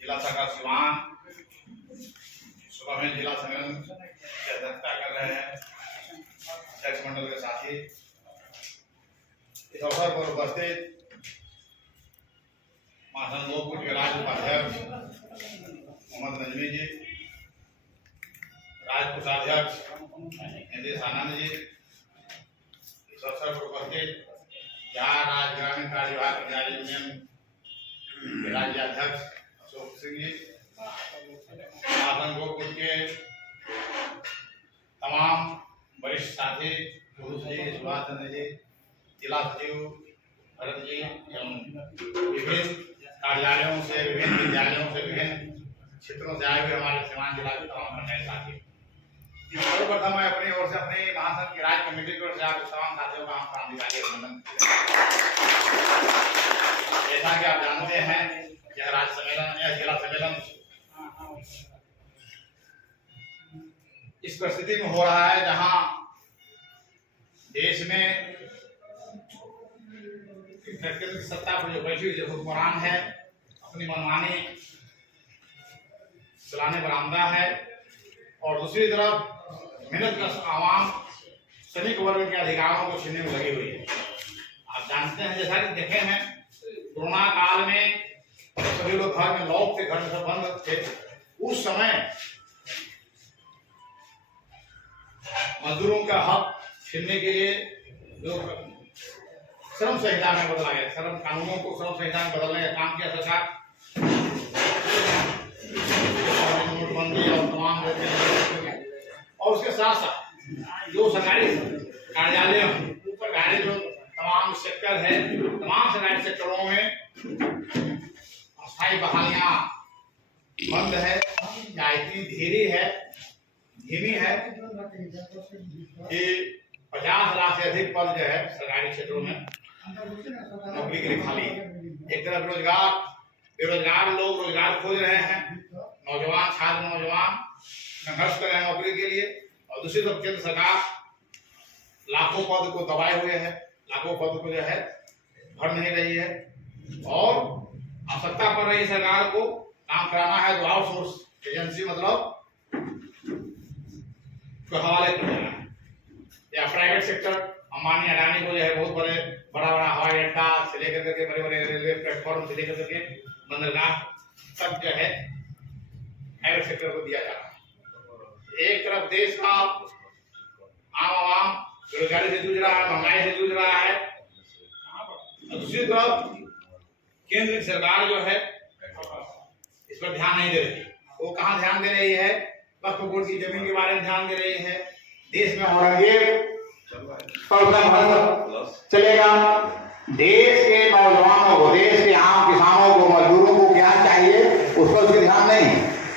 जिला शाखा सिवान सुबह में जिला सम्मेलन की अध्यक्षता कर रहे हैं अध्यक्ष मंडल के साथी। इस अवसर पर उपस्थित महासंघ के राज्य उपाध्यक्ष मोहम्मद नजमी जी, राज्य कोषाध्यक्ष नीतीश आनंद जी, इस अवसर पर उपस्थित बिहार राज्य ग्रामीण कार्य विभाग कर्मचारी यूनियन के राज्य अध्यक्ष अशोक सिंह जी, महासंघ के तमाम वरिष्ठ साथी पुरुष जी, सुभाष चंद्र जी, जिला सचिव भरत जी एवं विभिन्न कार्यालयों से, विभिन्न विद्यालयों से, विभिन्न क्षेत्रों से आए हुए हमारे सीमांत जिला के तमाम पंचायत साथी। सर्वप्रथम मैं अपनी ओर से, अपनी महासंघ की राज्य कमेटी की ओर से आपके तमाम साथियों का क्रांतिकारी अभिनंदन। जैसा कि आप जानते हैं, यह राज्य सम्मेलन, यह जिला सम्मेलन इस परिस्थिति में हो रहा है जहां देश में केंद्र सत्ता पर जो बैठी हुई जो हुक्मरान है अपनी मनमानी चलाने पर आमदा है, और दूसरी तरफ मेहनत का आवाम श्रमिक वर्ग के अधिकारों को छीनने में लगी हुई है। आप जानते हैं, जैसा कि देखे हैं, कोरोना काल में सभी लोग घर में लॉक थे, घर में सब बंद थे, उस समय मजदूरों का हक छीनने के लिए जो श्रम संहिता में बदला गया, श्रम कानूनों को श्रम संहिता में बदलने का काम किया सरकार। नोटबंदी और तमाम, और उसके साथ साथ जो सरकारी कार्यालय, सरकारी जो तमाम सेक्टर है, तमाम सरकारी सेक्टरों में अस्थायी बहालियां बंद है या इतनी धीमी है कि 50 लाख से अधिक पद जो है सरकारी क्षेत्रों में नौकरी के लिए खाली है। एक तरफ बेरोजगार लोग रोजगार खोज रहे हैं, नौजवान संघर्ष कर रहे हैं नौकरी के लिए, और दूसरी तरफ केंद्र सरकार लाखों पद को दबाए हुए है, लाखों पद को जो है भर नहीं रही है, और आवश्यकता पड़ रही है सरकार को काम कराना है तो आउटसोर्स एजेंसी मतलब को हवाले कर देना है, या प्राइवेट सेक्टर अंबानी अडानी को जो है बहुत बड़ा हवाई अड्डा से लेकर के बड़े रेलवे प्लेटफॉर्म से लेकर के बंदरगाह तक जो है प्राइवेट सेक्टर को दिया जा रहा है। एक तरफ देश का आम बेरोजगारी से जूझ रहा है, महंगाई से जूझ रहा है, और दूसरी तरफ केंद्र की सरकार जो है इस पर ध्यान नहीं दे रही। वो कहाँ ध्यान दे रही है? वक्फ बोर्ड की जमीन के बारे में ध्यान दे रही है। देश में औरंगजेब चलेगा। देश के नौजवानों को, देश के आम किसानों को, मजदूरों को क्या चाहिए, उस पर उसके ध्यान नहीं।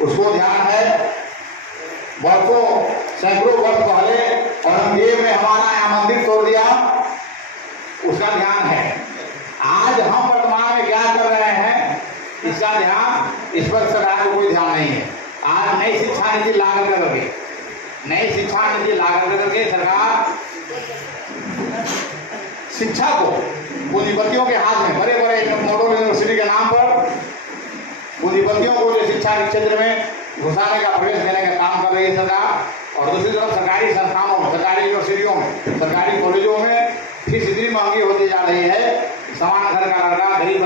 उसको ध्यान है सैकड़ों वर्ष पहले औरंगजेब ने हमारा यहाँ मंदिर तोड़ दिया, उसका ध्यान है। आज हम वर्तमान में क्या कर रहे हैं, इसका ध्यान, इस पर सरकार को कोई ध्यान नहीं है। आज नई शिक्षा नीति लागू करके सरकार शिक्षा को पूंजीपतियों के हाथ में, बड़े मॉडल यूनिवर्सिटी के नाम पर पूंजीपतियों को शिक्षा के क्षेत्र में घुसाने का, प्रवेश देने का काम कर रही है सरकार। और दूसरी तरफ सरकारी संस्थानों में, सरकारी यूनिवर्सिटियों में, सरकारी कॉलेजों में फीस इतनी महंगी होती जा रही है, सामान्य घर का लड़का, गरीब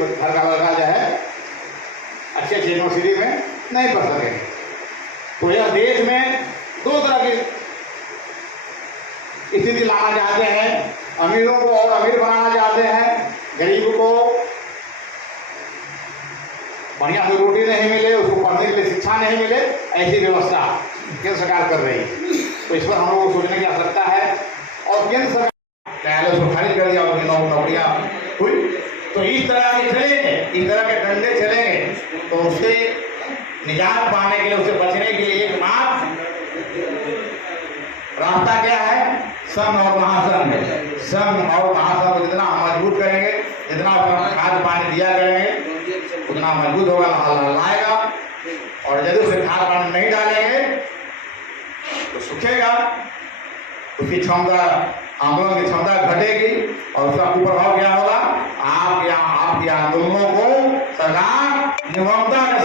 घर का लड़का जो है अच्छे यूनिवर्सिटी में नहीं पढ़ सकेंगे। तो यह देश में दो तरह की स्थिति लाना चाहते हैं, अमीरों को और अमीर बनाना चाहते हैं, गरीब को बढ़िया से रोटी नहीं मिले, उसको पढ़ने के लिए शिक्षा नहीं मिले, ऐसी व्यवस्था केंद्र सरकार कर रही है। तो इस पर हम लोगों को सोचने की आवश्यकता है। और केंद्र सरकार उसको खारिज कर दिया, नौकरियां हुई, तो इस तरह के चलेंगे, इस तरह के डंडे चलेंगे, तो उससे निजात पाने के लिए, उससे बचने के लिए एकमात्र रास्ता क्या है? संघ और महासंघ को जितना मजबूत करेंगे, जितना खाद पानी दिया करेंगे, उतना मजबूत होगा, लाएगा। और यदि उसे खाद पानी नहीं डालेंगे तो सूखेगा, उसकी क्षमता, आंदोलन की क्षमता घटेगी, और उसका कुप्रभाव क्या होगा? आपके आंदोलनों को सरकार निरंतर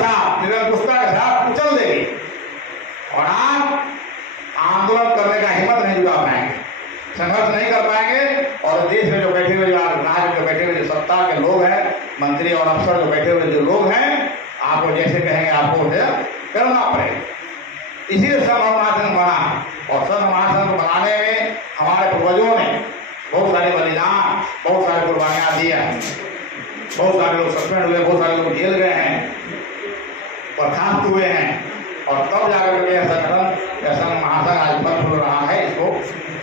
पाएंगे। और देश में जो बैठे हुए, जो राज्य में जो बैठे हुए, जो सत्ता के लोग हैं, मंत्री और अफसर जो बैठे हुए जो लोग हैं, आपको जैसे कहेंगे आपको करना पड़ेगा। इसीलिए संघ महासंघ बना, और संघ महासंघ बनाने में हमारे पूर्वजों ने बहुत सारे बलिदान, बहुत सारे कुर्बानियाँ दी हैं, बहुत सारे लोग सस्पेंड हुए, बहुत सारे लोग जेल गए हैं, बर्खास्त हुए हैं, और तब जाकर के संगठन संघ महासंघ आज बंद हो रहा है। इसको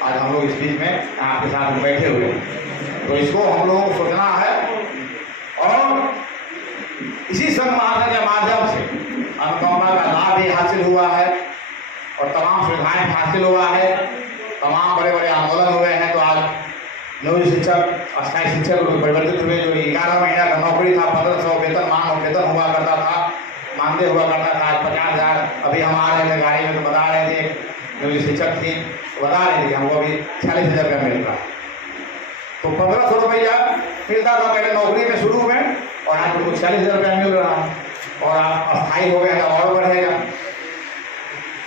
आज हम लोग इस बीच में आपके साथ में बैठे हुए हैं, तो इसको हम लोगों को सोचना है, और इसी संघ महासंघ के माध्यम से अनुकंपा का लाभ भी हासिल हुआ है, और तमाम सुविधाएं हासिल हुआ है, तमाम बड़े बड़े आंदोलन हुए हैं। तो आज नवीन शिक्षक, अस्थायी शिक्षक लोग परिवर्तित हुए, जो 11 महीना का नौकरी था, 1500 वेतन हुआ करता था, मानदेय हुआ करता था, आज 50,000। अभी हम आ रहे थे गाड़ी में तो बता रहे थे, नवीन शिक्षक थी तो बता रहे थे कि हमको अभी 46,000 रुपया मिल रहा है। तो 1500 रुपया मिलता था पहले नौकरी में शुरू में, और आज उनको 46,000 रुपया मिल रहा है, और आप अस्थायी हो गए तो और बढ़ेगा।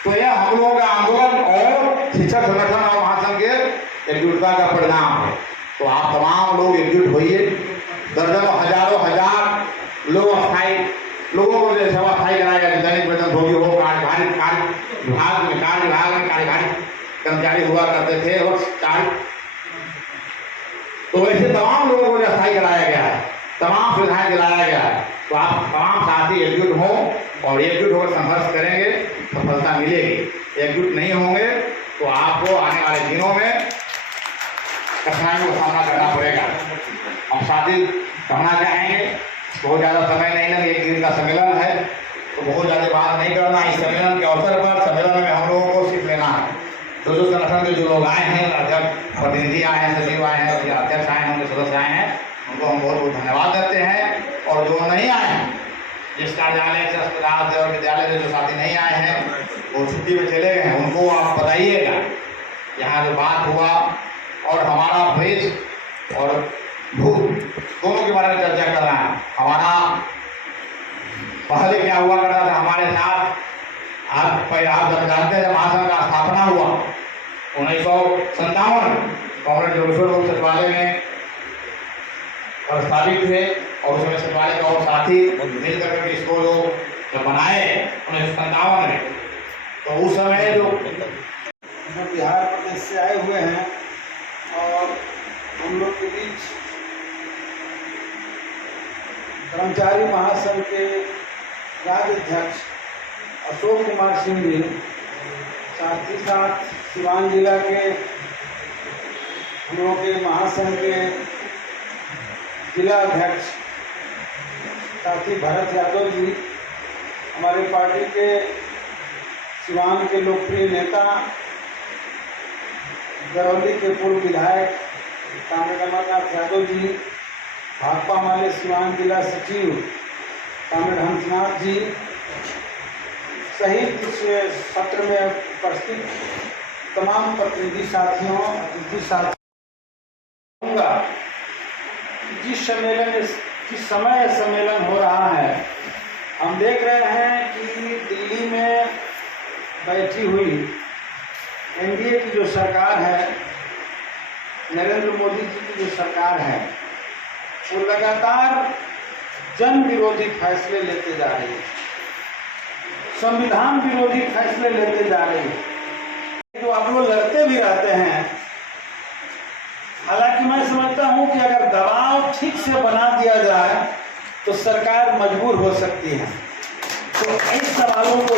तो यह हम लोगों का आंदोलन और शिक्षक संगठन और महासंघ के एकजुटता का परिणाम है। तो आप तमाम लोग एकजुट होइए, दर्जनों हजारों हजार लोग अस्थायी लोगों को जो सेवा अस्थायी कराएगा, जो दैनिक वेतन भोगी हो, कार्य विभाग में कार्यभारी कर्मचारी हुआ करते थे, और तो वैसे तमाम लोगों को अस्थायी कराया गया है, तमाम सुविधाएं दिलाया गया है। तो आप तमाम साथी एकजुट हों, और एकजुट होकर संघर्ष करेंगे, सफलता मिलेगी। एकजुट नहीं होंगे तो आपको आने वाले दिनों में कठिनाइयों का सामना करना पड़ेगा। हम साथी कहना चाहेंगे, बहुत ज़्यादा समय नहीं लगे, 1 दिन का सम्मेलन है, तो बहुत ज़्यादा बात नहीं करना। इस सम्मेलन के अवसर पर सम्मेलन में हम लोगों को सीख लेना है। जो संगठन के जो लोग आए हैं, अध्यक्ष प्रतिनिधि आए हैं, सचिव आए हैं, अध्यक्ष आए हैं, उनके सदस्य आए हैं, उनको हम बहुत बहुत धन्यवाद देते हैं। और जो नहीं आए हैं, जिस कार्यालय से, अस्पताल से और विद्यालय से जो साथी नहीं आए हैं, वो छुट्टी में चले गए हैं, उनको आप बताइएगा यहाँ जो बात हुआ, और हमारा भविष्य और भूत दोनों के बारे में चर्चा कर रहा है। हमारा पहले क्या हुआ करता था हमारे साथ, आप जब जानते हैं, जब महासंघ का स्थापना हुआ 1957 कांग्रेस जोगेश्वर लोक सचिवालय में प्रस्तावित थे, और उसमें सचिवालय का और साथी मिल करके इसको जो बनाए 1957 में, तो उस समय जो बिहार प्रदेश से आए हुए हैं, और हम लोग के बीच कर्मचारी महासंघ के राज्य अध्यक्ष अशोक कुमार सिंह जी, साथ ही साथ सिवान जिला के हम लोगों के महासंघ के जिला अध्यक्ष साथी भरत यादव जी, हमारे पार्टी के सिवान के लोकप्रिय नेता, गरौली के पूर्व विधायक कामेड अमरनाथ यादव जी, भाकपा माले सिवान जिला सचिव कामेड हंसनाथ जी सहित इस सत्र में उपस्थित तमाम प्रतिनिधि साथियों, जिस समय सम्मेलन हो रहा है, हम देख रहे हैं कि दिल्ली में बैठी हुई एनडीए की जो सरकार है, नरेंद्र मोदी जी की जो सरकार है, वो लगातार जन विरोधी फैसले लेते जा रही है, संविधान विरोधी फैसले लेते जा रही है। जो आप लोग लड़ते भी रहते हैं, हालांकि मैं समझता हूं कि अगर दबाव ठीक से बना दिया जाए तो सरकार मजबूर हो सकती है। तो इन सवालों को